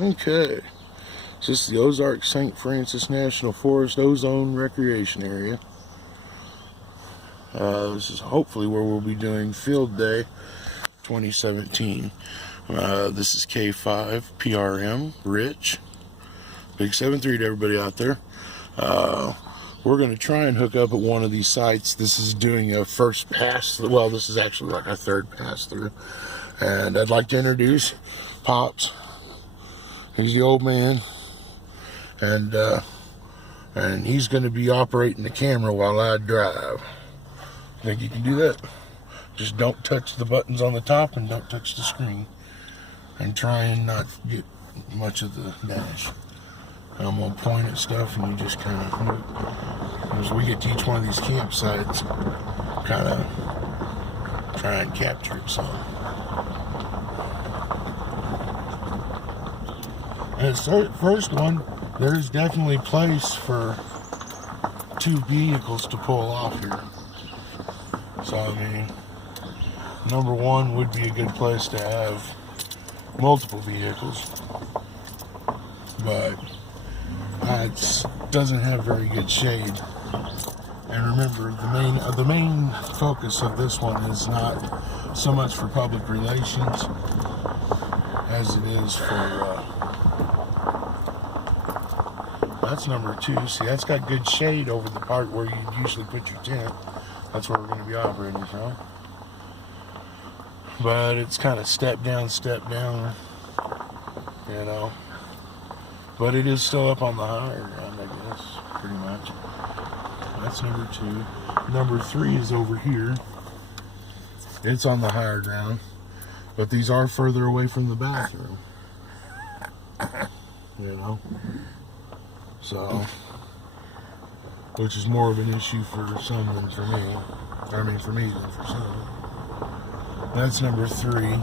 Okay. This is the Ozark St. Francis National Forest Ozone Recreation Area. This is hopefully where we'll be doing Field Day 2017. This is K5PRM, Rich. Big 7-3 to everybody out there. We're going to try and hook up at one of these sites. This is doing a first pass. Well, this is actually like a third pass through. And I'd like to introduce Pops. He's the old man. And he's going to be operating the camera while I drive. Think you can do that? Just don't touch the buttons on the top and don't touch the screen. And try and not get much of the dash. I'm going to point at stuff and you just kind of, as we get to each one of these campsites, kind of try and capture it some. And the first one, there's definitely place for 2 vehicles to pull off here. So, I mean, number 1 would be a good place to have multiple vehicles. But it doesn't have very good shade. And remember, the main focus of this one is not so much for public relations as it is for that's number 2. See, that's got good shade over the part where you usually put your tent. That's where we're going to be operating from. But it's kind of step down, you know. But it is still up on the higher ground, I guess, pretty much. That's number 2. Number 3 is over here. It's on the higher ground. But these are further away from the bathroom. You know. So, which is more of an issue for some than for me. I mean, for me than for some. That's number 3.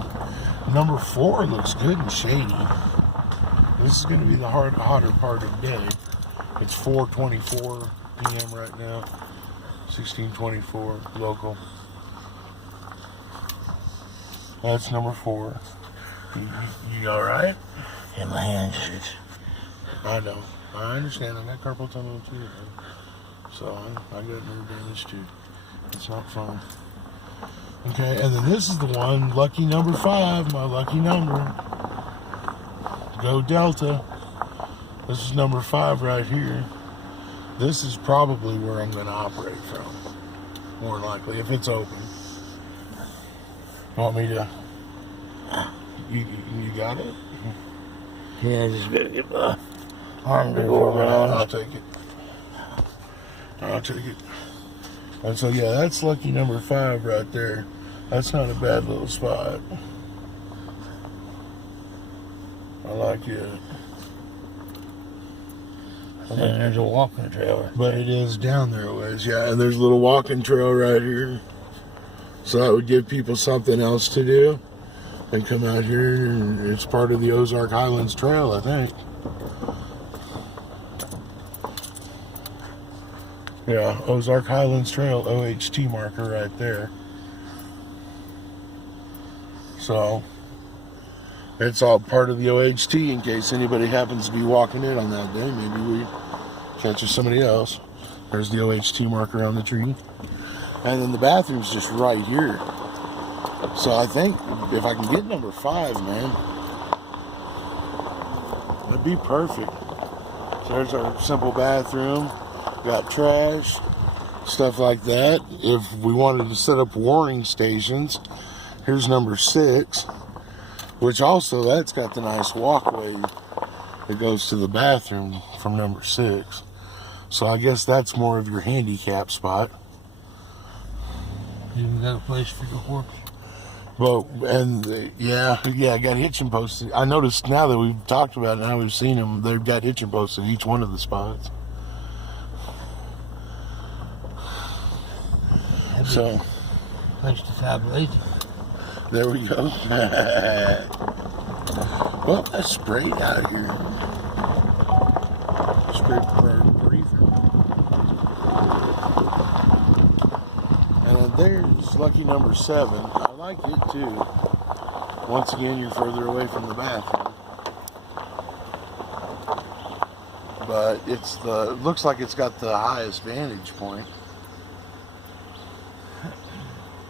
Number 4 looks good and shady. This is going to be the hotter part of the day. It's 4:24 p.m. right now. 16:24 local. That's number 4. You all right? Yeah, my hands hurt. I know. I understand. I got carpal tunnel too, man. So I got nerve damage too. It's not fun. Okay, and then this is the one, lucky number 5, my lucky number. Go Delta. This is number 5 right here. This is probably where I'm going to operate from. More likely, if it's open. Want me to? You got it? Yeah, I just gotta get my arm to go around. I'll take it. And so yeah, that's lucky number 5 right there. That's not a bad little spot. I like it. And then there's a walking trail. But it is down there a ways, yeah. And there's a little walking trail right here. So that would give people something else to do. They come out here and it's part of the Ozark Highlands Trail, I think. Yeah, Ozark Highlands Trail, OHT marker right there. So, it's all part of the OHT in case anybody happens to be walking in on that day. Maybe we catch somebody else. There's the OHT marker on the tree. And then the bathroom's just right here. So I think if I can get number 5, man, that'd be perfect. So there's our simple bathroom. Got trash, stuff like that. If we wanted to set up warning stations, here's number 6, which also that's got the nice walkway that goes to the bathroom from number 6. So I guess that's more of your handicap spot. You even got a place for your horse? Well, and yeah, I got hitching posts. I noticed now that we've talked about it, now we've seen them, they've got hitching posts at each one of the spots. So, place to tie blazing. There we go. Well, that's sprayed out here. Sprayed for our breather. And then there's lucky number 7. I like it too. Once again, you're further away from the bathroom. but it looks like it's got the highest vantage point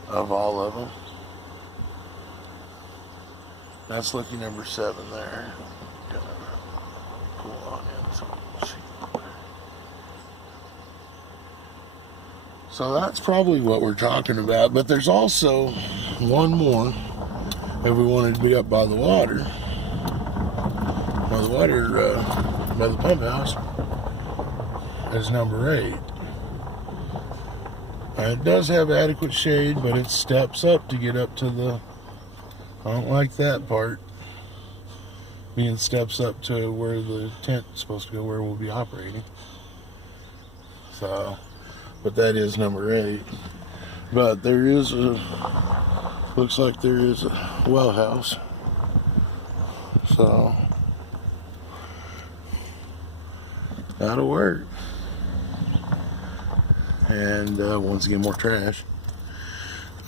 of all of them. That's lucky number 7 there. Gonna pull on in so we can see. So that's probably what we're talking about. But there's also one more if we wanted to be up by the water. By the pump house is number 8. It does have adequate shade, but it steps up to get up to the... I don't like that part. Being steps up to where the tent is supposed to go, where we'll be operating. So, but that is number 8. But there is looks like there is a well house. So, that'll work. And once again, more trash.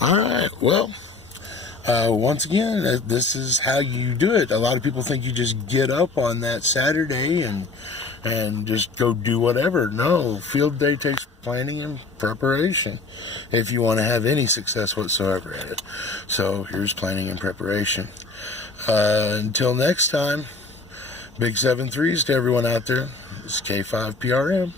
Alright, well, once again, this is how you do it. A lot of people think you just get up on that Saturday and just go do whatever. No, field day takes planning and preparation if you want to have any success whatsoever at it. So here's planning and preparation. Until next time, big 7-3s to everyone out there. This is K5PRM.